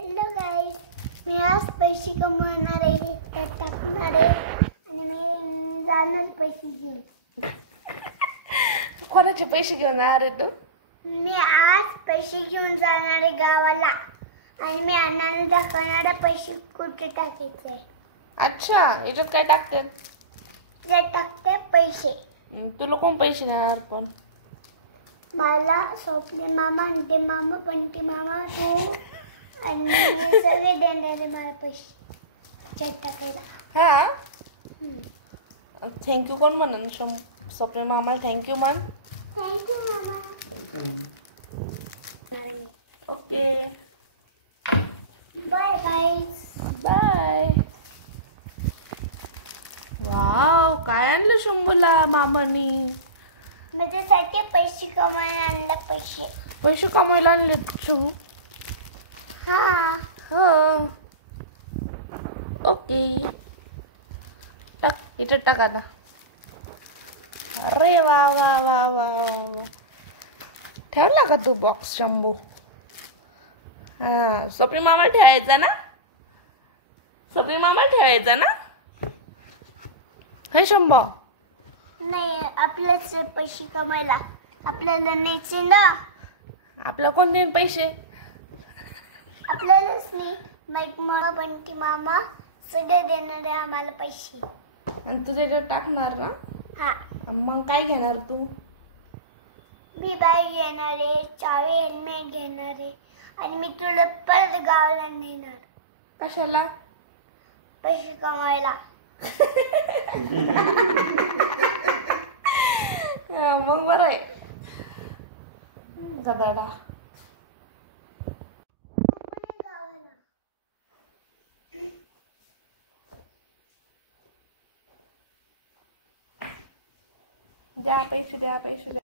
Hello गाईस, मी आज पैसे कमवणार आहे, त्यात टाकणार आहे आणि मी जाणार पैसे घेऊन. कोणाचे पैसे घेऊन आहे तू? मी आज पैसे घेऊन जाणार आहे गावाला आणि मी अण्णांना दाखवणार आहे पैसे कुठे टाकायचे. अच्छा, याच्यात काय टाकते? त्यात टाकते पैसे. तुला कोण पैसे देणार पण? मला सोपले मामा, अंटे मामा, पंटी मामा, तू आणि मी सगळे देणार आहे मला पैसे त्यात टाकायला. हा, थँक्यू कोण म्हणन? स्वप्न मामाला थँक्यू म्हण. थँक्यू मामा. ओके, बाय गाईस. बाय. वाव, काय आणलं शंभूला मामानी? माझ्यासाठी पैसे कमायला आणले. पैसे कमायला आणले शंभू? हा. हो. ओके, टाक, इथं टाक आता. अरे वा वा वा वा वा. ठेवला का तू बॉक्स शंभू? हा, स्वप्नी मामा ठेवायचा ना? स्वप्नी मामा ठेवायचा ना? हे शंभू? नाही, आपल्याच पैसे कमायला आपल्याला न्यायचे ना. आपला कोण देईन पैसे? आपल्यालाच नाही, माईक मामा, बंटी मामा सगळे देणार आहे आम्हाला पैसे. आणि तू त्याच्यात टाकणार ना? हा. मग काय घेणार तू? मी बाईक घेणार आहे, चावी, हेल्मेट घेणार आहे आणि मी तुला परत गावाला नेणार. कशाला? पैसे कमायला. मग बरं आहे. गदाडा. द्या पैसे, द्या पैसे.